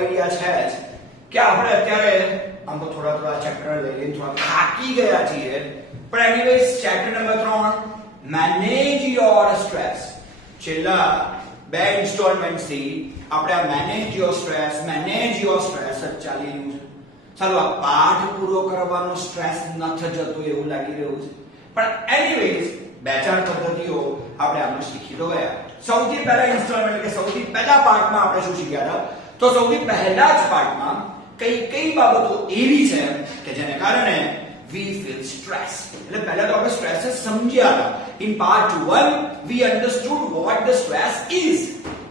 Idea છે જ કે આપણે અત્યારે આમ તો થોડા ચેપ્ટર લઈને થોડા થાકી ગયા છીએ, પણ anyways chapter number 3 manage your stress, છેલ્લા બે ઇન્સ્ટોલમેન્ટ થી આપણે આ મેનેજ યોર સ્ટ્રેસ જ ચાલી રહ્યું છે. ચાલો આ પાઠ પૂરો કરવાનો સ્ટ્રેસ નથી જતો એવું લાગી રહ્યું છે, પણ એનીવેઝ બે ચાર પદ્ધતિઓ આપણે આમાં શીખી તો ગયા. સૌથી પહેલા ઇન્સ્ટોલમેન્ટ કે સૌથી પહેલા પાર્ટમાં આપણે શું શીખ્યા હતા? તો સૌથી પહેલા જ પાર્ટમાં કઈ બાબતો એવી છે કે જેને કારણે we feel stress. એટલે પહેલા તો આપણે સ્ટ્રેસ સમજ્યા હતા. In part 1 we understood what the stress is.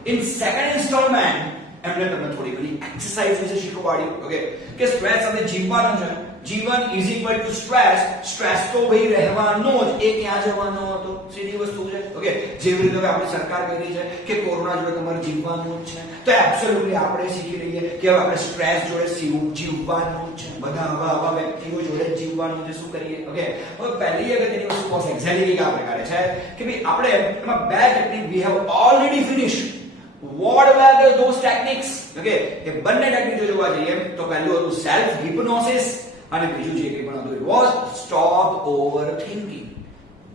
In second installment એમણે તમને થોડી ઘણી એક્સરસાઇઝ વિશે શીખવાડ્યું, ઓકે, કે સ્ટ્રેસ સાથે જીવવાનું છે. જીવન is equal two stress. Stress તો ભાઈ રહેવાનો જ, એ ક્યાં જવાનો હતો, સીધી વસ્તુ છે, ઓકે. જેવી રીતે આપણી સરકાર કહી છે કે કોરોના જોડે તમારે જીવવાનું જ છે, તો એબ્સોલ્યુટલી આપણે શીખી લઈએ કે હવે આપણે સ્ટ્રેસ જોડે જીવવાનું જ છે, બધા આવા વ્યક્તિઓ જોડે જીવવાનું છે. શું કરીએ? ઓકે, હવે પહેલી અગત્યની વસ્તુ કોર્સ એક્ઝેલરી આ પ્રકારે છે કે ભાઈ આપણે એમાં બે technique we have already finished. What were those techniques? Okay, એ બંને ટેકનિક જોવા જઈએ તો પહેલું હતું સેલ્ફ હિપ્નોસિસ અને બીજું જે કંઈ પણ હતું it was stop overthinking.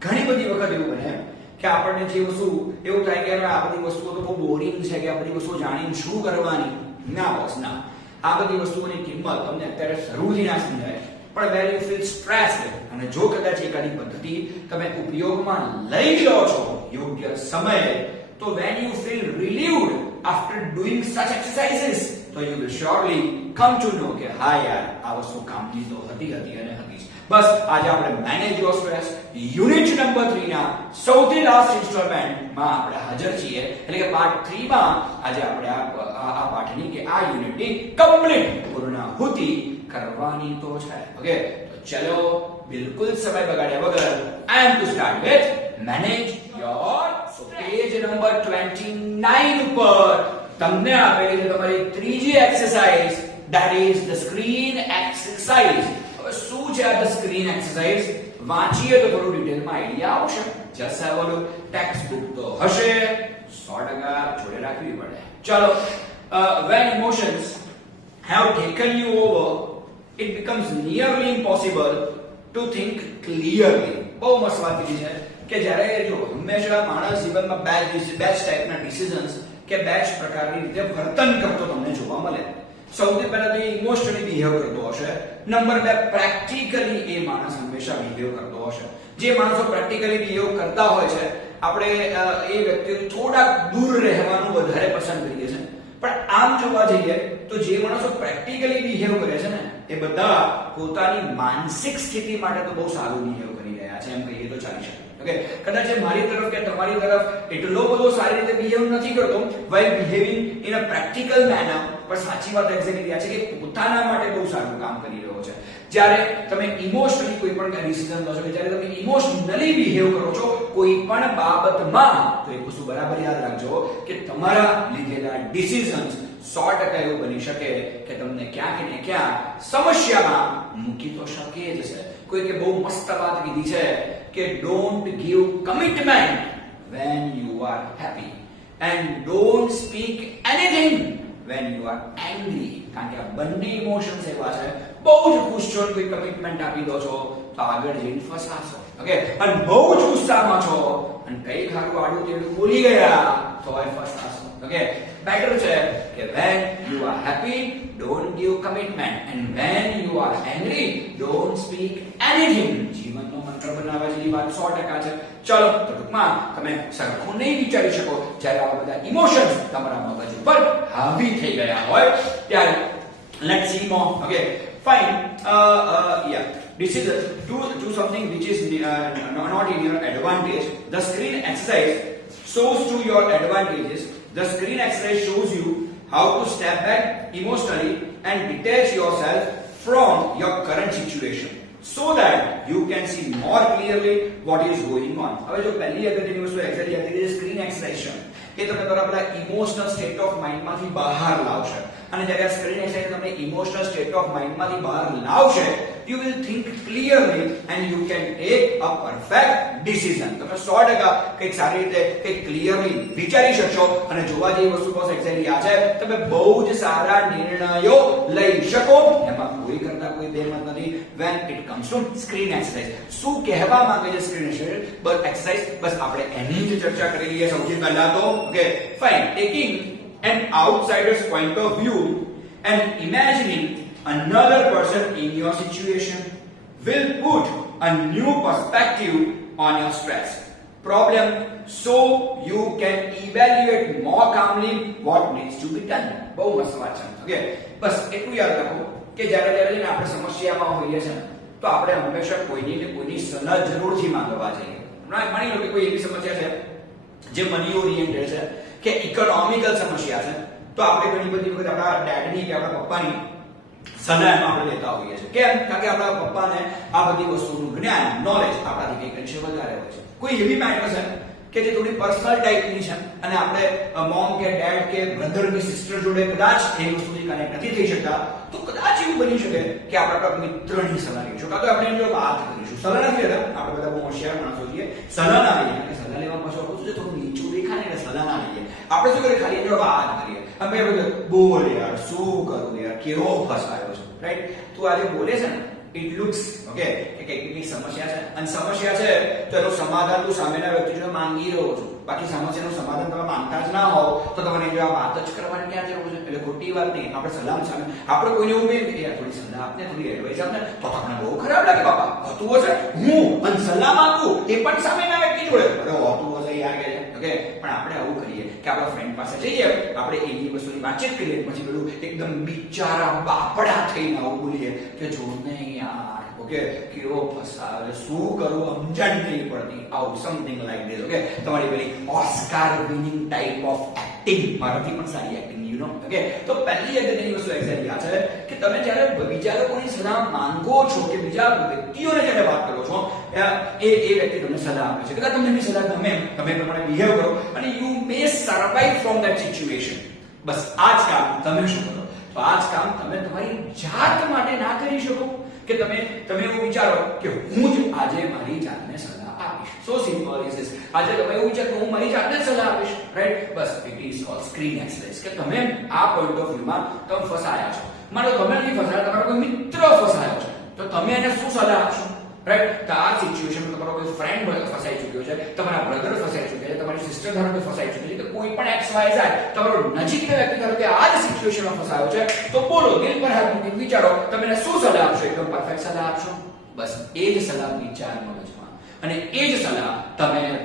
ઘણી બધી વખત એવું બને કે આપણને જે વસ્તુ એવું થાય કે આ બધી વસ્તુઓ તો બહુ બોરિંગ છે, કે આ બધી વસ્તુઓ જાણીને શું કરવાની. ના બોસ ના, આ બધી વસ્તુઓની કિંમત તમને અત્યારે શરૂથી ના સમજાય, પણ when you feel stressed અને જો કદાચ એકાદી પદ્ધતિ તમે ઉપયોગમાં લઈ લો છો યોગ્ય સમયે, તો when you feel relieved after doing such exercises, so you will surely come to know કે હા યાર આ વસ્તુ કામની તો હતી જ. બસ આજે આપણે manage your stress unit number 3 ના સૌથી લાસ્ટ ઇન્સ્ટોલમેન્ટ માં આપણે હાજર છીએ, એટલે કે પાર્ટ 3 માં આજે આપણે આ પાઠની કે આ યુનિટની કમ્પ્લીટ પૂર્ણાહુતિ કરવાની તો છે. ઓકે, તો ચલો બિલકુલ સમય બગાડ્યા વગર I am to start with manage your. So page number 29 ઉપર તમને આપેલી છે તમારી ત્રીજી exercise, that is the screen exercise. હવે શું છે આ સ્ક્રીન એક્સરસાઇઝ? વાંચીએ તો થોડું ડિટેલમાં આઈડિયા આવશે. Just have a look. Text book તો હશે 100% જોડે રાખવી પડે. ચલો, when emotions have taken you over, it becomes nearly impossible to think clearly. બહુ મસ્ત વાત કીધી છે કે જ્યારે જો હંમેશા માણસ જીવનમાં બે ટાઈપના ડિસિઝન્સ કે બે પ્રકારની રીતે વર્તન કરતો તમને જોવા મળે. સૌથી પહેલા તો એ ઇમોશનલી બિહેવ કરતો હશે. નંબર 2 પ્રેક્ટિકલી એ માણસ હંમેશા બિહેવ કરતો હશે. જે માણસો પ્રેક્ટિકલી બિહેવ કરતા હોય છે આપણે એ વ્યક્તિઓથી થોડા દૂર રહેવાનું વધારે પસંદ કરીએ છીએ. પણ આમ જોવા જઈએ તો જે માણસો પ્રેક્ટિકલી બિહેવ કરે છે ને એ બધા પોતાની માનસિક સ્થિતિ માટે તો બહુ સારું બિહેવ કરી રહ્યા છે, એમ કહીએ તો ચાલી શકે. ઓકે, કદાચ મારી તરફ કે તમારી તરફ એટલો બધો સારી રીતે બિહેવ નથી કરતો while behaving in a practical manner, પણ સાચી વાત એક્ઝેક્ટલી આ છે કે પોતાના માટે બહુ સારું કામ કરી રહ્યો છે. જ્યારે તમે ઇમોશનલી કોઈ પણ ડિસિઝન લો છો, કે જ્યારે તમે ઇમોશનલી બિહેવ કરો છો કોઈ પણ બાબતમાં, તો એક વસ્તુ બરાબર યાદ રાખજો કે તમારા લીધેલા ડિસિઝન્સ 100% એવું બની શકે કે તમને ક્યાંક ને ક્યાંક સમસ્યામાં મૂકી તો શકે જ છે. કોઈ કે બહુ મસ્ત વાત કીધી છે કે don't give commitment when you are happy and don't speak anything when you are angry. કારણ કે આ બંને ઇમોશન્સ એવા છે, બહુ જ ખુશ છો કોઈ કમિટમેન્ટ આપી દો છો તો આગળ જઈને ફસાશો. ઓકે, અને બહુ જ ગુસ્સામાં છો અને કઈ ખારું આડું તેડું બોલી ગયા તો ફસાશો. ઓકે, બેટર છે કે when you are happy don't give commitment and when you are angry don't speak anything. જીવનનો મંત્ર બનાવવા જેવી વાત 100% છે. ચલો, તો ટૂંકમાં તમે સરખું નહીં વિચારી શકો જ્યારે આવા બધા ઇમોશન્સ તમારા મગજ ઉપર હાવી થઈ ગયા હોય ત્યારે. Let's see more. Okay, fine. Yeah, decision do something which is not in your advantage. The screen exercise shows to your advantages. The screen exercise shows you how to step back emotionally and detach yourself from your current situation so that you can see more clearly what is going on. હવે જો પહેલી અગત્યની વસ્તુ exactly હતી કે screen exercise એ તમને બરાબર emotional state of mind માંથી બહાર લાવશે અને જ્યારે સ્ક્રીન એક્સરસાઇઝ તમને ઇમોશનલ સ્ટેટ ઓફ માઇન્ડમાંથી બહાર લાવશે, you will think clearly and you can take a perfect decision. તમે 100% કંઈક સારી રીતે કંઈક ક્લિયરલી વિચારી શકશો અને જોવા જેવી વસ્તુ બસ એક્ઝેક્ટલી આ છે, તમે બહુ જ સારા નિર્ણયો લઈ શકો, એમાં કોઈ કરતા કોઈ બેમત નથી. when it comes to screen exercise, શું કહેવા માંગે છે સ્ક્રીન એક્સરસાઇઝ, બસ આપણે એની જ ચર્ચા કરી લઈએ સૌથી પહેલા તો. Okay fine. Taking an outsider's point of view and imagining another person in your situation will put a new perspective on your stress problem, so you can evaluate more calmly what needs to be done. બહુ મસ્ત વાત છે. Okay બસ એટલું યાદ રાખો કે જ્યારે આપણે સમસ્યામાં હોઈએ છે તો આપણે હંમેશા કોઈની સલાહ જરૂરથી માંગવા જોઈએ. માની લો કે કોઈ એવી સમસ્યા છે જે મની ઓરિએન્ટેડ છે કે ઇકોનોમિકલ સમસ્યા છે, તો આપણે ઘણી બધી વખત આપણા ડેડની કે આપણા પપ્પાની સલાહ એમાં આપણે લેતા હોઈએ છીએ. કેમ? કારણ કે આપણા પપ્પાને આ બધી વસ્તુનું જ્ઞાન, નોલેજ આપણાથી કંઈક અંશે વધારે હોય છે. કોઈ એવી મેટર છે કે જે થોડી પર્સનલ ટાઈપની છે અને આપણે મોમ કે ડેડ કે બ્રધર કે સિસ્ટર જોડે કદાચ એ વસ્તુથી કનેક્ટ નથી થઈ શકતા, તો કદાચ એવું બની શકે કે આપણે આપણા મિત્રની સલાહ લઈશું, કાં તો આપણે એની જોડે વાત કરીશું. સલાહ નથી લેતા, આપણે બધા બહુ હોશિયાર માણસો છીએ, સલાહ ના લઈએ. કારણ કે સલાહ લેવા પાછું આપણું શું છે, થોડું નીચું દેખાય ને એટલે સલાહ ના લઈએ. આપણે શું કરીએ, ખાલી એની જોડે વાત કરીએ. અમે આપણે બોલ યાર, શું કરું યાર, કેવો ફસાયો છે, રાઈટ? તું આજે બોલે છે ને, ઇટ લુક્સ ઓકે કે કંઈક સમસ્યા છે અને સમસ્યા છે તો એનું સમાધાન તું સામેના વ્યક્તિ જોડે માંગી રહ્યો છું. બાકી સમસ્યાનું સમાધાન તમે માંગતા જ ના હોવ તો તમારે જો આ વાત જ કરવાની ક્યાં જરૂર છે? એટલે ખોટી વાત નહીં. આપણે સલાહ સામે આપણે કોઈને એવું કહીએ યાર થોડી સલાહ આપને, થોડી એડવાઇસ આપને, તો તમને બહુ ખરાબ લાગે. બાપા હોતું હશે, હું અને સલાહ માંગુ એ પણ સામેના વ્યક્તિ જોડે, અરે હોતું હશે યાર કે ઓકે. પણ આપણે આવું કરીએ કે આપણા ફ્રેન્ડ પાસે જઈએ, આપણે એની વસ્તુની વાતચીત કરીએ, પછી પેલું એકદમ બિચારા બાપડા થઈને આવું બોલીએ કે જો નહીં ઓકે કેવો ફસાવે, શું કરું સમજણ નહીં પડતી, out something like this. Okay તમારી પેલી Oscar winning type of acting, મારાથી પણ સારી એક્ટિંગ, યુ નો. ઓકે તો પહેલી અગત્યની વસ્તુ એક્ઝેક્ટલી આ છે કે તમે જ્યારે બીજા લોકોની સલાહ માંગો છો કે બીજા વ્યક્તિઓને જ્યારે વાત કરો છો, એ વ્યક્તિ તમને સલાહ આપે છે, કદાચ તમને એની સલાહ ગમે, તમે પ્રમાણે બિહેવ કરો અને you may survive from that situation. બસ આ જ કામ તમે શું કરો? તો આ જ કામ તમે તમારી જાત માટે ના કરી શકો કે તમે એવું વિચારો કે હું જ આજે મારી જાતને સલાહ આપીશ. સો સિમ્પલ ઇઝ ધીસ. આજે તમે એવું વિચારો કે હું મારી જાતને સલાહ આપીશ, right? Bus it is called screen exercise. કે તમે આ પોઈન્ટ ઓફ વ્યૂમાં તમે ફસાયા છો. માનો તમે નથી ફસાયા, તમારો કોઈ મિત્ર ફસાયો છે, તો તમે એને શું સલાહ આપશો, રાઈટ? તો આ સિચ્યુએશનમાં તમારો કોઈ ફ્રેન્ડ ફસાઈ ચૂક્યો છે, તમારા બ્રધર ફસાઈ ચૂક્યા છે, તમારી સિસ્ટર ધારો કે ફસાઈ ચૂકી છે, કે કોઈ પણ XYZ તમારો નજીકનો વ્યક્તિ ધારો કે આ જ સિચ્યુએશનમાં ફસાયો છે, તો બોલો, દિલ પર હાથ મૂકીને વિચારો, તમે એને શું સલાહ આપશો? એકદમ પરફેક્ટ સલાહ આપશો? બસ એ જ સલાહ વિચાર મગજમાં, અને એ જ સલાહ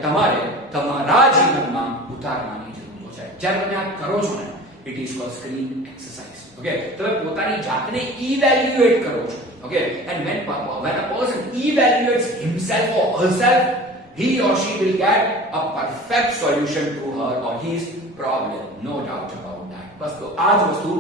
તમારે તમારા જીવનમાં ઉતારવાની જરૂર છે. જ્યારે તમે આ કરો છો ને, it is called screen exercise. Okay તમે પોતાની જાતને ઇવેલ્યુએટ કરો છો. Okay, and when a person evaluates himself or herself, he or she will get a perfect solution to her or his problem. No doubt about that. બસ તો આ જ વસ્તુ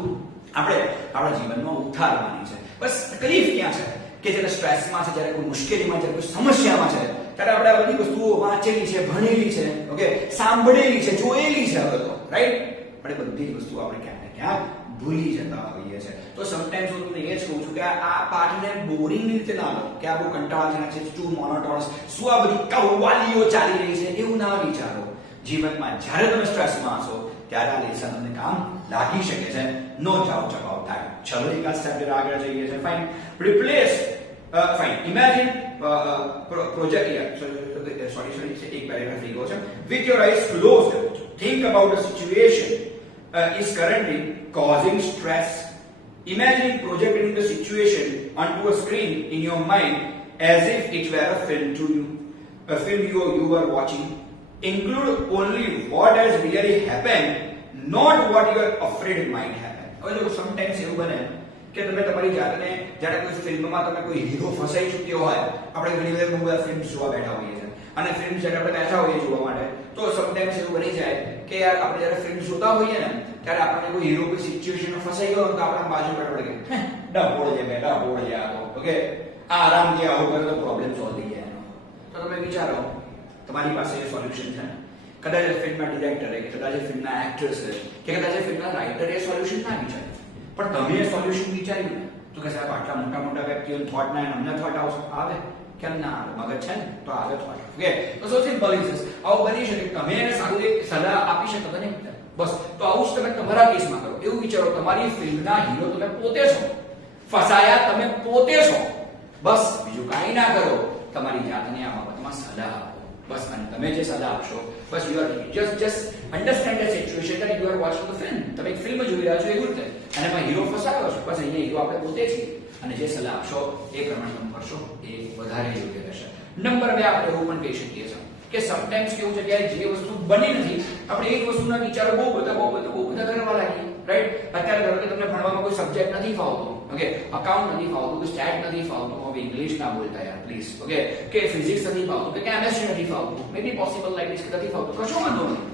આપણે આપણા જીવનમાં ઉતારવાની છે. બસ તકલીફ ક્યાં છે કે જ્યારે સ્ટ્રેસમાં છે, જ્યારે કોઈ મુશ્કેલીમાં, જ્યારે કોઈ સમસ્યામાં છે, ત્યારે આપણે આ બધી વસ્તુઓ વાંચેલી છે, ભણેલી છે, ઓકે સાંભળેલી છે, જોયેલી છે હવે તો, રાઈટ? પણ એ બધી જ વસ્તુ આપણે ક્યાંક ને ક્યાંક ભૂલી જતા હોઈએ છે. તો સમટાઈમ્સ હું તમને એ જ કહું છું કે આ પાઠને બોરિંગ રીતે ના લો કે આ બહુ કંટાળાજનક છે, ટુ મોનોટોનસ, શું આ બધી કવ્વાલીઓ ચાલી રહી છે, એવું ના વિચારો. જીવનમાં જ્યારે તમે સ્ટ્રેસમાં હશો ત્યારે આ લેસન તમને કામ લાગી શકે છે. No doubt about that. ચલો એક આ સ્ટેપ આગળ જઈએ છે. Fine. Replace fine. Imagine project sorry એક પેરેગ્રાફ લઈ ગયો છે. With your eyes closed, think about a situation is currently causing stress. Imagine projecting the situation onto a screen in your mind as if it were a film to you, a film you were watching. Include only what has really happened, not what you are afraid might happen. હવે જો sometimes એવું બને કે તમે તમારી જાતને જ્યારે કોઈ ફિલ્મમાં તમે કોઈ હીરો ફસાઈ ચૂક્યો હોય, આપણે ઘણી વખત મોબાઈલ ફિલ્મ જોવા બેઠા હોઈએ છીએ અને ફિલ્મ જ્યારે આપણે બેઠા હોઈએ જોવા માટે, તો સમટાઈમ્સ એવું બની જાય કે યાર આપણે જ્યારે ફિલ્મ જોતા હોઈએ ને ત્યારે આપણને કોઈ હીરો કોઈ સિચ્યુએશનમાં ફસાઈ ગયો તો આપણા બાજુ બેઠા પડે કે ડબોળ છે બેટા બોળ છે આ, ઓકે આરામથી આવું કરે તો પ્રોબ્લેમ સોલ્વ થઈ જાય એનો. તો તમે વિચારો તમારી પાસે એ સોલ્યુશન છે, કદાચ ફિલ્મના ડિરેક્ટરે કે કદાચ ફિલ્મના એક્ટર્સે કે કદાચ ફિલ્મના રાઇટરે એ સોલ્યુશન ના વિચારે, પણ તમે સોલ્યુશન વિચાર્યું ને તો કે સાહેબ આટલા મોટા મોટા વ્યક્તિઓને થોટ ના અમને થોટ આવે કેમ ના આવે મગજ છે ને તો આવે થોટ ઓકે તો સો સિમ્પલ ઇઝ ધીસ આવું બની શકે તમે એને સારું એક સલાહ આપી શકો ને બસ તો આવું જ તમે તમારા કેસમાં કરો એવું વિચારો તમારી ફિલ્મના હીરો તમે પોતે છો ફસાયા તમે પોતે છો બસ બીજું કાંઈ ના કરો તમારી જાતને આ બાબતમાં સલાહ આપો બસ અને તમે જે સલાહ આપશો બસ you are just understand the situation that you are watching the film તમે એક ફિલ્મ જોઈ રહ્યા છો એવું રીતે અને એમાં હીરો ફસાયો છે બસ અહીંયા હીરો આપણે પોતે છીએ અને જે સલાહ આપશો એ પ્રમાણે તમે કરશો એ વધારે યોગ્ય રહેશે નંબર 2 આપણે એવું પણ કહી શકીએ છીએ કે સમટાઈમ્સ કેવું છે કે જે વસ્તુ બની નથી આપણે એ વસ્તુના વિચારો બહુ બધા કરવા લાગીએ રાઈટ અત્યારે ધારો કે તમને ભણવામાં કોઈ સબ્જેક્ટ નથી ફાવતો ઓકે અકાઉન્ટ નથી ફાવતું કે સ્ટેટ નથી ફાવતું હવે ઇંગ્લિશ ના બોલતા યાર પ્લીઝ ઓકે કે ફિઝિક્સ નથી ફાવતું કે કેમેસ્ટ્રી નથી ફાવતું મે બી પોસિબલ લાઈક ધીસ કે નથી ફાવતું કશો વાંધો નથી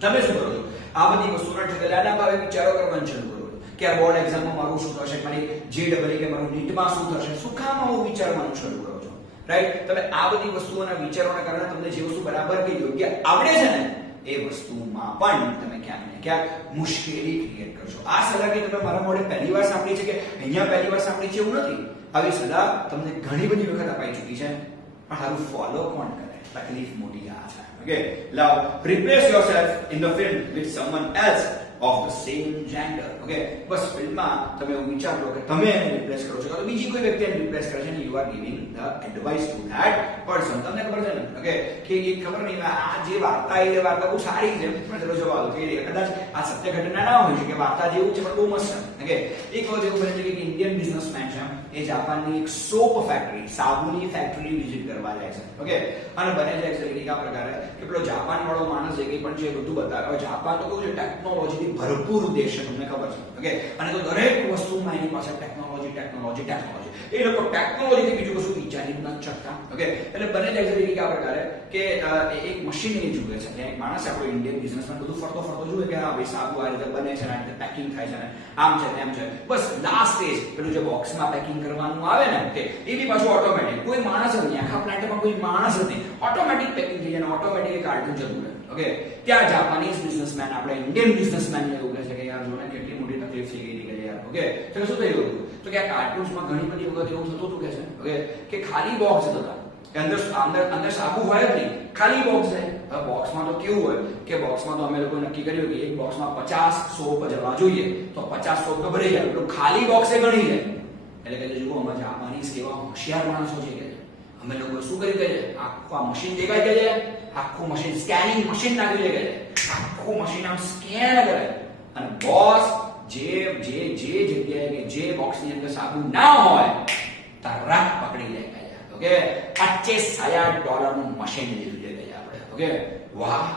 તમે શું કરો છો આ બધી વસ્તુના ઠેકાના ભાવે વિચારો કરવાનું શરૂ કરો કે આ બોર્ડ એક્ઝામમાં મારું શું થશે મારી જે કે મારું નીટમાં શું થશે શું કામ આવું વિચારવાનું શરૂ કરો છો રાઈટ તમે આ બધી વસ્તુઓના વિચારોના કારણે તમને જે વસ્તુ બરાબર કે યોગ્ય આવડે છે ને એ વસ્તુમાં પણ તમે ક્યાંક ને ક્યાંક મુશ્કેલી ક્રિએટ કરશો આ સલાહ કે તમે મારા મોઢે પહેલી વાર સાંભળી છે કે અહીંયા પહેલી વાર સાંભળી છે એવું નથી આવી સલાહ તમને ઘણી બધી વખત અપાઈ ચૂકી છે પણ હારું ફોલો કોણ કરે તકલીફ મોટી આ છે okay love replace yourself in the film with someone else of the same gender okay બસ ફિલ્મમાં તમે એવું વિચારો કે તમે એને રિપ્લેસ કરો છો તો બીજી કોઈ વ્યક્તિ એને રિપ્લેસ કરે છે અને you are giving the advice two that person તમને ખબર છે ને ઓકે કે એ ખબર નહીં આ જે વાર્તા એ વાર્તા બહુ સારી છે પણ ચલો જવાબ કે કદાચ આ સત્ય ઘટના ના હોય કે વાર્તા જેવું છે પણ બહુ મસ્ત છે ઓકે એક વખત એવું બને છે કે ઇન્ડિયન બિઝનેસમેન છે એ જાપાનની એક સોપ ફેક્ટરી સાબુની ફેક્ટરી વિઝિટ કરવા જાય છે ઓકે અને બને છે એક્ચ્યુઅલી આ પ્રકારે કે પેલો જાપાન વાળો માણસ જે કંઈ પણ છે બધું બતાવે જાપાન તો કેવું છે ટેકનોલોજી ભરપૂર દેશ છે તમને ખબર છે ઓકે અને તો દરેક વસ્તુમાં એની પાસે ટેકનોલોજી એ લોકો ટેકનોલોજીથી બીજું કશું વિચારી નથી શકતા ઓકે એટલે બને જાય છે કે આ પ્રકારે કે એક મશીન એ જુએ છે કે એક માણસ આપણો ઇન્ડિયન બિઝનેસમાં બધું ફરતો જુએ કે હા ભાઈ સાબુ આ રીતે બને છે આ રીતે પેકિંગ થાય છે ને આમ છે તેમ છે બસ લાસ્ટ સ્ટેજ પેલું જે બોક્સમાં પેકિંગ કરવાનું આવે ને તે એ બી પાછું ઓટોમેટિક કોઈ માણસ જ નહીં આખા પ્લાન્ટમાં કોઈ માણસ જ નહીં ઓટોમેટિક પેકિંગ થઈ જાય અને ઓટોમેટિક કાર્ટૂન જતું રહે ઓકે ત્યાં જાપાનીઝ બિઝનેસમેન આપણે ઇન્ડિયન બિઝનેસમેન ને એવું કહે છે કે યાર જો ને કેટલી મોટી તકલીફ થઈ ગઈ કે યાર ઓકે તો શું થયું તો કે આ કાર્ટૂન્સમાં ઘણી બધી વખત એવું થતું હતું કે છે ઓકે કે ખાલી બોક્સ હતા કે અંદર સાબુ હોય જ નહીં ખાલી બોક્સ છે હવે બોક્સમાં તો કેવું હોય કે બોક્સમાં તો અમે લોકો નક્કી કર્યું કે એક બોક્સમાં 50 સોપ જવા જોઈએ તો 50 સોપ તો ભરી જાય તો ખાલી બોક્સે ગણી જાય એટલે કે જુઓ અમે જાપાનીઝ કેવા હોશિયાર માણસો છે કે અમે લોકો શું કરી દે આખું આ મશીન દેખાય કે આખું મશીન સ્કેનિંગ મશીન નાખી દે આખું મશીન આમ સ્કેન કરે અને બોસ જે જગ્યાએ કે જે બોક્સની અંદર સાબુ ના હોય તરત પકડી લે ઓકે $25,000 નું મશીન લીધું છે આપણે ઓકે વાહ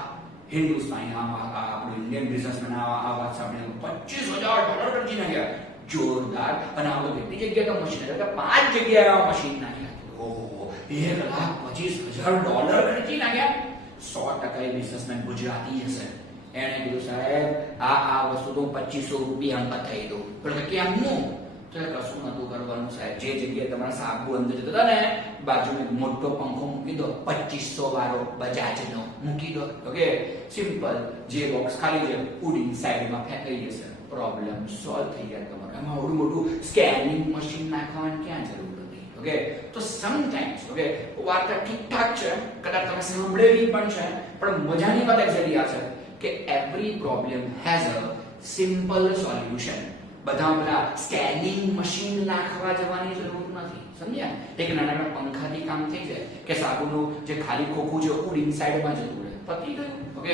હિન્દુસ્તાની આપણું ઇન્ડિયન બિઝનેસમેન આ વાત સાંભળીને $25,000 ખર્ચી નાખ્યા જોરદાર અને આ કેટલી જગ્યાએ તો મશીન એટલે 5 જગ્યાએ આ મશીન નાખ્યા ઓહો $1,25,000 ખર્ચી નાખ્યા 100% એ બિઝનેસમેન ગુજરાતી હશે એને કીધું સાહેબ આ વસ્તુ તો 2500 રૂપિયામાં થઈ દો પણ કેમનું તો કશું નતું કરવાનું સાહેબ જે જગ્યાએ તમારા સાબુ અંદર જતા હતા ને બાજુમાં એક મોટો પંખો મૂકી દો 2500 વાળો બજાજનો મૂકી દો ઓકે સિમ્પલ જે બોક્સ ખાલી છે ઉડીને સાઈડમાં ફેંકાઈ જશે પ્રોબ્લેમ સોલ્વ થઈ જાય તમારો એમાં આવડું મોટું સ્કેનિંગ મશીન નાખવાની ક્યાં જરૂર હતી ઓકે તો સમટાઈમ્સ ઓકે વાર્તા ઠીકઠાક છે કદાચ તમે સાંભળેલી પણ છે પણ મજાની વાત એક્ઝેક્ટલી આ છે કે every problem has a simple solution બધા પેલા સ્કેનિંગ મશીન નાખવા જવાની જરૂર નથી સમજ્યા એક નાના પંખાથી કામ થઈ જાય કે સાબુનું જે ખાલી ખોખું છે ઉડીને સાઈડમાં જતું રહે પતી ગયું ઓકે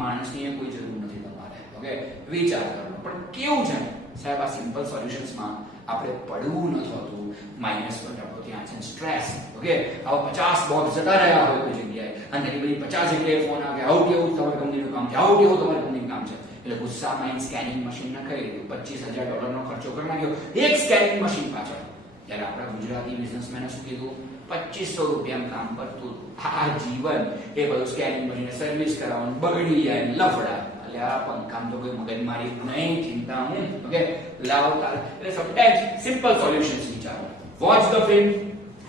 માણસની કોઈ જરૂર નથી તમારે ઓકે વિચાર કરો પણ કેવું છે સાહેબ આ સિમ્પલ સોલ્યુશન્સમાં આપણે પડવું નથી હોતું માઇનસ પર આપણો ત્યાં છે સ્ટ્રેસ ઓકે આવા 50 બોક્સ જતા રહ્યા હોય કોઈ જગ્યાએ અને બધી 50 જગ્યાએ ફોન આવે આવું કેવું તમારી કંપનીનું કામ છે આવું કેવું તમારી કંપનીનું કામ છે એટલે ગુસ્સામાં સ્કેનિંગ મશીન નખાઈ દીધું $25,000 નો ખર્ચો કરી નાખ્યો એક સ્કેનિંગ મશીન પાછળ ત્યારે આપણા ગુજરાતી બિઝનેસમેને શું કીધું 2500 રૂપિયામાં કામ કરતું આ જીવન એ બધું સ્કેનિંગ મશીન સર્વિસ કરાવવાનું બગડી જાય લફડા એટલે આ પણ કામ તો કોઈ મગજમારી નહીં ચિંતા હું ઓકે લાવતા એટલે સમટાઈમ્સ સિમ્પલ સોલ્યુશન્સ વિચારો watch the film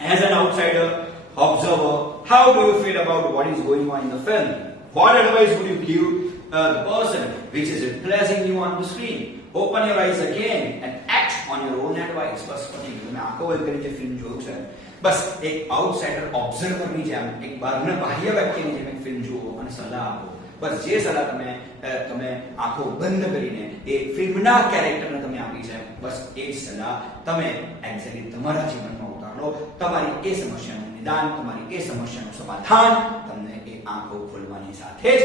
as an outsider observer how do you feel about what is going on in the film what advice would you give the person which is replacing you on the screen open your eyes again and act on your own advice. બસ પતી ગયું. તમે આંખો બંધ કરીને જે film જોયું છે, બસ એક આઉટસાઇડર ઓબ્ઝર્વરની જેમ, એક બહારના બાહ્ય વ્યક્તિની જેમ એક ફિલ્મ જુઓ અને સલાહ આપો. બસ જે સલાહ તમે આંખો બંધ કરીને એ ફિલ્મના કેરેક્ટરને તમે આપી છે, બસ એ જ સલાહ તમે એક્ઝેક્ટલી તમારા જીવનમાં ઉતારો. તમારી એ સમસ્યાનું નિદાન, તમારી એ સમસ્યાનું સમાધાન તમને એ આંખો ખોલવાની સાથે જ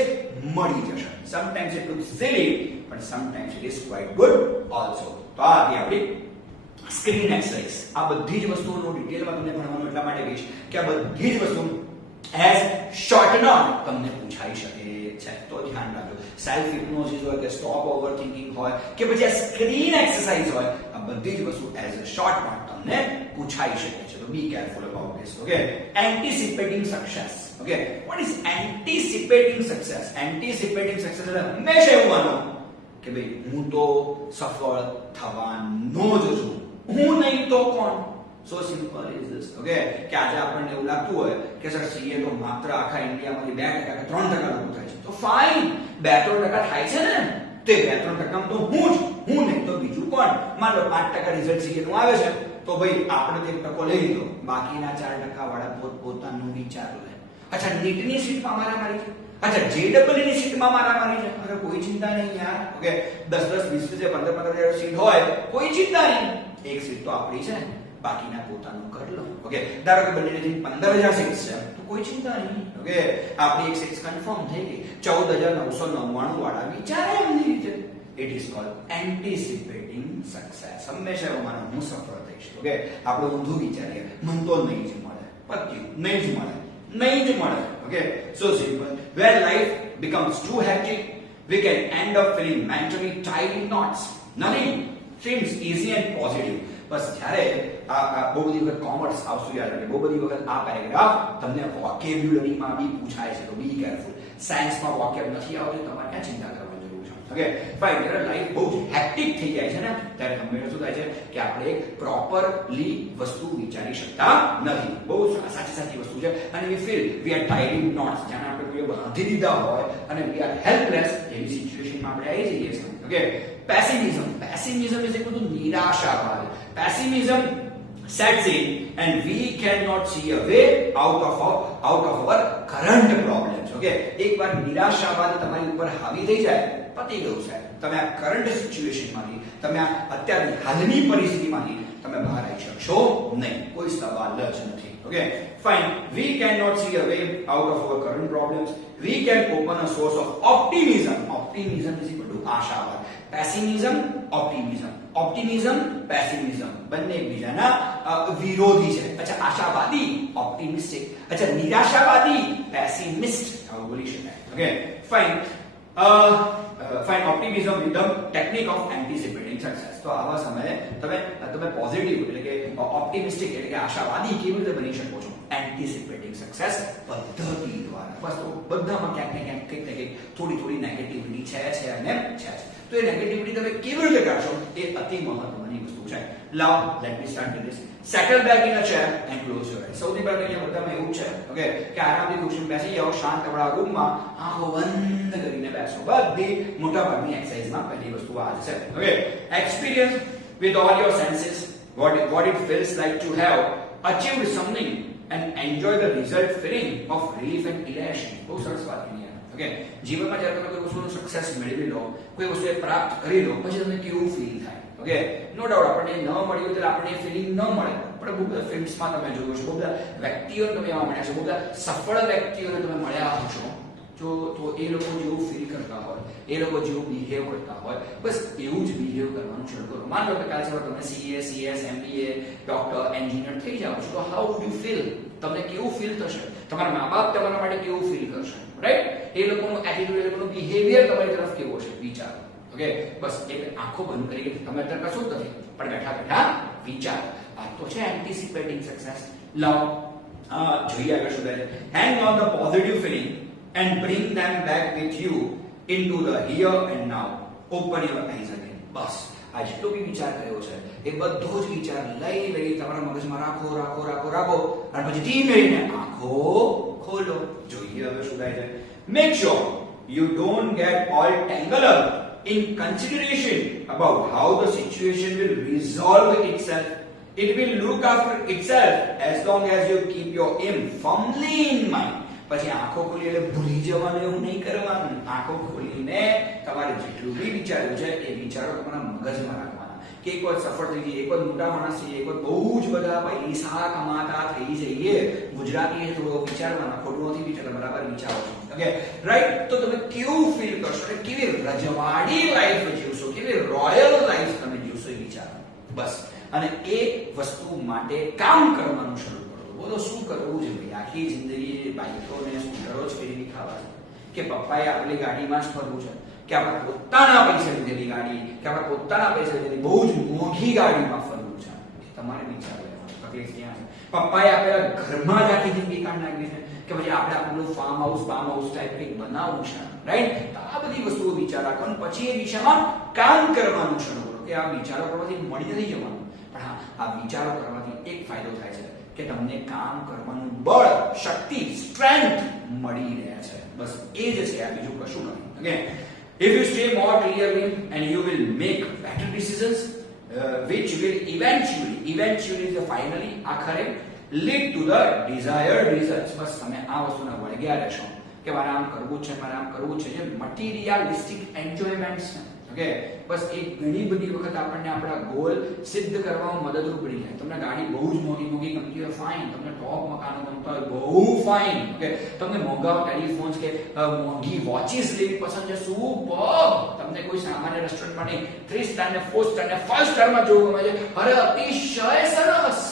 મળી જશે. Sometimes it looks silly, but sometimes it is quite good also. તો આ હતી આપણી સ્ક્રીન એક્સરસાઇઝ. આ બધી જ વસ્તુઓનો ડિટેલમાં તમને ભણવાનું એટલા માટે કહીશ કે આ બધી જ વસ્તુ એઝ શોર્ટ નોટ તમને પૂછાઈ શકે છે. તો ધ્યાન રાખજો. સેલ્ફ હિપ્નોસિસ હોય કે સ્ટોપ ઓવર થિંકિંગ હોય કે પછી આ સ્ક્રીન એક્સરસાઇઝ હોય, આ બધી જ વસ્તુ એઝ અ શોર્ટ નોટ તમને પૂછાઈ શકે છે. તો be careful about this. Okay, anticipating success. Okay, what is anticipating success? Anticipating success એટલે હંમેશા એવું માનો કે ભાઈ હું તો સફળ થવાનો જ છું, હું નહીં તો કોણ. સો સિમ્પલ ઇઝ ધીસ. ઓકે, કે આજે આપણને એવું લાગતું હોય કે સર સીએ તો માત્ર આખા ઇન્ડિયામાંથી 2% કે 3% લોકો થાય છે. તો ફાઇન, 2-3% થાય છે ને, તે 2-3% તો હું નહીં તો બીજું કોણ. માન લો 5% રિઝલ્ટ સીએ નું આવે છે, તો ભાઈ આપણે 1% લઈ લીધો, બાકીના 4% વાળા પોતાનું વિચાર લે. અચ્છા, નીટની સીટમાં મારા મારી છે, અચ્છા જેડબલ ની સીટમાં મારામારી છે, અરે કોઈ ચિંતા નહીં યાર. ઓકે, 10-10, 20-20, 15-15 સીટ હોય, કોઈ ચિંતા નહીં. એક સીટ તો આપણી છે, બાકીના પોતાનું કરી લો. ઓકે, ધારો કે બંનેની 15,000 સીટ છે, તો કોઈ ચિંતા નહીં. ઓકે, આપણી એક સીટ કન્ફર્મ થઈ ગઈ. 14,999 વાળા વિચારે એમની રીતે. It is called anticipating success. હંમેશા એવું માનો હું સફળ થઈશ. ઓકે, આપણે ઊંધું વિચારીએ, મન તો નહીં જ મળે, પત્યું નહીં જ મળે, નહીં જ મળે. Okay, so simple. Where life becomes too hectic, we can end up feeling mentally tied in knots. Nothing seems easy and positive. બસ જ્યારે આ બહુ બધી વખત કોમર્સ આવશું યાદ રાખે, બહુ બધી વખત આ પેરેગ્રાફ તમને વોકેબ્યુલરીમાં બી પૂછાય છે, તો બી કેરફુલ. સાયન્સમાં વોકેબ નથી આવતું, તમારે ક્યાં ચિંતા કરવાની જરૂર છે. Okay fine. જ્યારે લાઈફ બહુ હેક્ટિક થઈ જાય છે ને, ત્યારે હંમેશા શું થાય છે કે આપણે એક પ્રોપરલી વસ્તુ વિચારી શકતા નથી. બહુ સાચી વસ્તુ છે. અને we feel we are tied in knots. જાણે આપણે કોઈ બાંધી દીધા હોય અને વી આર હેલ્પલેસ, એવી સિચ્યુએશનમાં આપણે આવી જઈએ છીએ. Okay, pessimism. Pessimism is equal to નિરાશાવાદ. પેસિમિઝમ sets in and we cannot see a way out of our current problems. Okay, એકવાર નિરાશાવાદ તમારી ઉપર હાવી થઈ જાય, પતી ગયું છે. તમે આ કરંટ સિચ્યુએશનમાંથી, તમે આ અત્યારની હાલની પરિસ્થિતિમાંથી તમે બહાર આવી શકશો નહીં. કોઈ સવાલ જ નથી. Okay, fine. We cannot see a way out of our current problems. We can open a source of optimism. Optimism is equal to આશાવાદ. Pessimism, optimism. Optimism, pessimism. બંને એકબીજાના વિરોધી છે. અચ્છા, આશાવાદી optimistic. અચ્છા, નિરાશાવાદી pessimist. આવું બોલી શકાય. Okay, fine. Find optimism with the technique of anticipating success. તો આવા સમયે તમે પોઝિટિવ એટલે કે ઓપ્ટિમિસ્ટિક એટલે કે આશાવાદી કેવી રીતે બની શકો છો? એન્ટિસિપેટિંગ સક્સેસ પદ્ધતિ દ્વારા. બસ તો બધામાં ક્યાંક ને ક્યાંક કંઈક ને કંઈક થોડી નેગેટિવિટી છે અને છે. તો એ નેગેટિવિટી તમે કેવી રીતે કાઢશો એ અતિ મહત્વની વસ્તુ છે. Now let me start with this. Settle back in a chair and close your eyes. સૌથી પહેલા અહીંયા બધામાં એવું છે ઓકે કે આરામથી ખુશી બેસી જાઓ, શાંત વાળા રૂમમાં આંખો બંધ કરીને બેસો. બધી મોટાભાગની એક્સરસાઇઝમાં પહેલી વસ્તુ આ છે. Okay, experience with all your senses what it feels like to have achieved something and enjoy the result feeling of relief and elation. બહુ સરસ વાત છે. ઓકે, જીવનમાં જ્યારે તમે કોઈ વસ્તુનો સક્સેસ મેળવી લો, કોઈ વસ્તુ પ્રાપ્ત કરી લો, પછી તમને કેવું ફીલ થાય? ઓકે, નો ડાઉટ આપણને ન મળ્યું એટલે આપણને ફીલિંગ ન મળે. પણ બહુ બધા ફિલ્મ્સમાં તમે જોયું છે, બહુ બધા વ્યક્તિઓને તમે એવા મળ્યા છો, બહુ બધા સફળ વ્યક્તિઓને તમે મળ્યા હશો, તો એ લોકો જેવું ફીલ કરતા હોય, એ લોકો જેવું બિહેવ કરતા હોય, બસ એવું જ બિહેવ કરવાનું શરૂ કરો. માનો કે કાલે સવારે તમે CA, CS, MBA, doctor, engineer થઈ જાઓ છો, તો હાઉ વુડ યુ ફીલ? તમને કેવું ફીલ થશે? તમારા મા બાપ તમારા માટે કેવું ફીલ કરશે? રાઈટ? એ લોકોનું એટીટ્યુડ, એ લોકોનું બિહેવિયર તમારી તરફ કેવો છે? વિચારો. ઓકે, બસ એક આંખો બંધ કરી તમે અત્યારે કશું જ નથી, પણ બેઠા વિચાર. આ તો છે એન્ટિસિપેટિંગ સક્સેસ. લાવ જોઈએ આગળ શું થાય છે. Hang on the positive feeling and bring them back with you into the here and now. Open your eyes again. બસ આ જેટલો બી વિચાર કર્યો છે એ બધો જ વિચાર લઈ તમારા મગજમાં રાખો અને પછી ધીમે આંખો ખોલો. જોઈએ હવે શું થાય છે. Make sure you don't get all tangled up in consideration about how the situation will resolve itself. It will look after itself as long as you keep your aim firmly in mind. પછી આંખો ખોલી એટલે ભૂલી જવાનું એવું નહીં કરવાનું. આંખો ખોલીને તમારે જેટલું બી વિચાર્યું છે એ વિચારો તમારા મગજમાં રાખવાના કે એક વાર સફળ થઈ જઈએ, એક વાર મોટા માણસ થઈએ, એક વાર બહુ જ બધા પૈસા કમાતા થઈ જઈએ. ગુજરાતી થોડો વિચારવાના, ખોટું નથી વિચારતા, બરાબર વિચારો છો. Okay right? તો તમે કેવું ફીલ કરશો અને કેવી રજવાડી લાઈફ જીવશો, કેવી રોયલ લાઈફ તમે જીવશો એ વિચારો બસ. અને એ વસ્તુ માટે કામ કરવાનું શરૂ કરો. બોલો શું કરવું છે ભાઈ? આખી જિંદગી બાઈકો ને સ્કૂટરો જ ફેરવી ખાવા છે કે પપ્પાએ આપણી ગાડીમાં જ ફરવું છે કે આપણે પોતાના પૈસા લીધેલી ગાડી કે આપણે પોતાના પૈસા લીધેલી બહુ જ મોંઘી ગાડીમાં ફરવું છે? એ તમારે વિચાર લેવાનો. તકલીફ ક્યાં છે? પપ્પાએ આપેલા ઘરમાં જ આખી જિંદગી કાઢ નાખી છે કે પછી આપણે આપણું ફાર્મ હાઉસ ટાઈપ કંઈક બનાવવું છે, રાઈટ? તો આ બધી વસ્તુઓ વિચાર રાખો અને પછી એ દિશામાં કામ કરવાનું શરૂ કરો. કે આ વિચારો કરવાથી મળી નથી જવાનું, પણ હા, આ વિચારો કરવાથી એક ફાયદો થાય છે કે તમને કામ કરવાનું બળ, શક્તિ, સ્ટ્રેન્થ મળી રહે છે. બસ એ જ છે, આ બીજું કશું નથી. Okay, if you stay more clearly and you will make better decisions which will eventually finally આખરે lead to the desired results. બસ તમે આ વસ્તુના વળગ્યા રહેશો કે મારે આમ કરવું છે, મારે આમ કરવું છે, જે મટીરિયલિસ્ટિક એન્જોયમેન્ટ્સ છે. ઓકે, બસ એ ઘણી બધી વખત આપણને આપણા ગોલ સિદ્ધ કરવામાં મદદરૂપ બની જાય. તમને ગાડી બહુ જ મોટી ગમતી હોય, ફાઇન. તમને ટોપ મકાનો ગમતા હોય, બહુ ફાઇન. ઓકે, તમને મોંઘા ટેલિફોન્સ કે મોંઘી વોચિસ લેવી પસંદ છે, સુપર. તમને કોઈ સામાન્ય રેસ્ટોરન્ટમાં નહીં, 3 સ્ટાર ને 4 સ્ટાર ને 5 સ્ટારમાં જોવું ગમે છે, અરે અતિશય સરસ.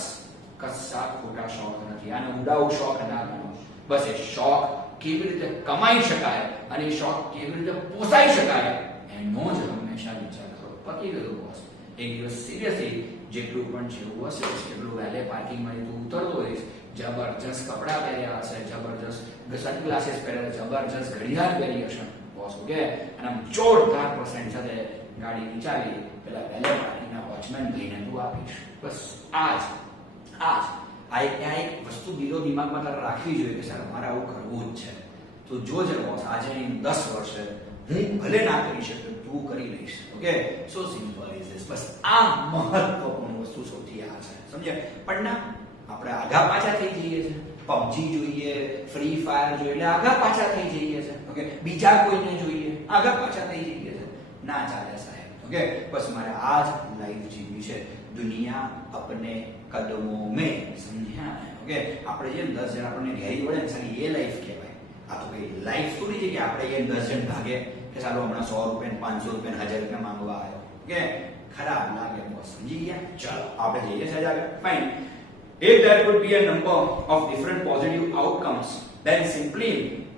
કશા ખોટા શોખ નથી, આને ઉડાવ શોખ ના ગણો. બસ એ શોખ કેવી રીતે કમાઈ શકાય અને એ શોખ કેવી રીતે પોસાઈ શકાય એનો જ હંમેશા વિચાર કરો. પકી ગયું બોસ. એક દિવસ સિરિયસલી જેટલું પણ જેવું હશે એટલું વહેલે પાર્કિંગમાં તું ઉતરતો હોઈશ, જબરજસ્ત કપડાં પહેર્યા હશે, જબરજસ્ત સનગ્લાસીસ પહેર્યા, જબરજસ્ત ઘડિયાળ પહેરી હશે બોસ. ઓકે, અને આમ જોરદાર પર્સન્ટ સાથે ગાડી વિચારી પેલા વહેલે પાર્કિંગના વોચમેન લઈને તું આપીશ. બસ આ એક વસ્તુ દિમાગમાં તારે રાખવી જોઈએ કે સર મારે આવું કરવું જ છે. તો જોજે બોસ, આજે 10 વર્ષે હું ભલે ના કરી શકું, તું કરી લઈશ. Okay, so simple is this. બસ આ મહત્વપૂર્ણ વસ્તુ સૌથી આ છે, સમજ્યા? પણ ના, આપણે આગા પાછા થઈ જઈએ છે. પબજી જોઈએ, ફ્રી ફાયર જોઈએ એટલે આગા પાછા થઈ જઈએ છે. ઓકે, બીજા કોઈને જોઈએ આગા પાછા થઈ જઈએ છે. ના ચાલે સાહેબ. ઓકે, બસ મારે આ જ લાઈફ જીવવી છે. દુનિયા અપને કદમો મેં, સમજ્યા? ઓકે, આપણે જે 10 જણ આપણને ઘેરી વળે ને સારી એ લાઈફ કહેવાય. આ તો કઈ લાઈફ થોડી છે કે આપણે એ 10 જણ ભાગે કે ચાલો હમણાં 100 રૂપિયા 500 રૂપિયા 1000 રૂપિયા માંગવા આવ્યો. ઓકે, ખરાબ લાગે બોસ. સમજી ગયા? ચાલો આપણે જઈએ છે આગળ. Fine. If there could be a number of different positive outcomes, then simply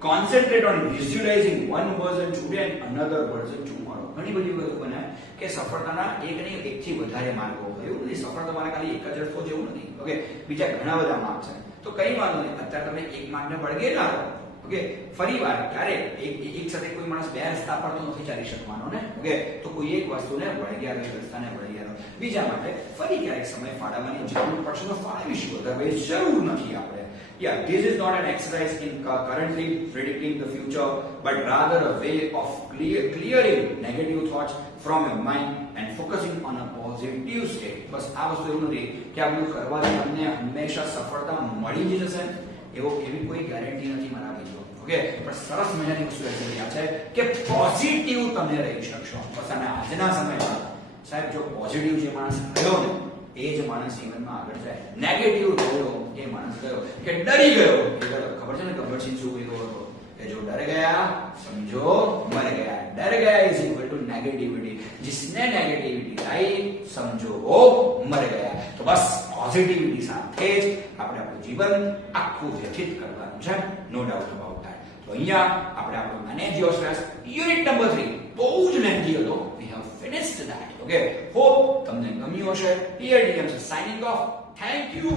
concentrate on visualizing one version today and another version tomorrow. ઘણી બધી વસ્તુ બને કે સફળતાના એક નહીં એકથી વધારે માર્ગો હોય. એવું નથી, સફળતા મારા ખાલી એક જ રસ્તો જેવું નથી. ઓકે, બીજા ઘણા બધા માર્ગ છે. તો કઈ વાંધો નહીં, અત્યારે તમે એક માર્ગને વળગે ના રહો. ઓકે, ફરીવાર ક્યારે એક સાથે કોઈ માણસ બે રસ્તા પર તો નથી ચાલી શકવાનો ને. ઓકે, તો કોઈ એક વસ્તુને વળગ્યા રહે, રસ્તાને વળગ્યા રહો. બીજા માટે ફરી ક્યારેક સમય ફાળવવાની જરૂર પડશે તો ફાળવીશું, અધરવાઇઝ જરૂર નથી આપણે. Yeah, this is not an exercise in currently predicting the future, but rather a way of clearing negative thoughts from your mind and focusing on a positive state. બસ આ વસ્તુ એવું નથી કે આ બધું કરવાથી તમને હંમેશા સફળતા મળી જ જશે, એવી કોઈ ગેરંટી નથી મારા મિત્રો. ઓકે, પણ સરસ મજાની વસ્તુ એ છે કે પોઝિટિવ તમે રહી શકશો. બસ અને આજના સમયમાં સાહેબ જો પોઝિટિવ જે માણસ ગયો ને એ જ માણસ જીવનમાં આગળ જાય. નેગેટિવ ગયો એ માણસ ગયો કે ડરી ગયો એ ગયો. ખબર છે ને ગબ્બરસિંહ શું કહ્યું હતો કે જો ડર ગયા સમજો મર ગયા. डर गया इज इक्वल टू नेगेटिविटी. जिसने नेगेटिविटी लाई समझो वो मर गया. तो बस पॉजिटिविटी સાથે જ આપણે આપણું જીવન આખું વ્યતીત કરવાનું છે. No doubt about that. તો અહીંયા આપણે આપણો manage your stress unit number 3 બહુ જ લેન્ધી હતો. We have finished that. Okay, hope તમને ગમ્યું હશે. Here DM signing off. Thank you.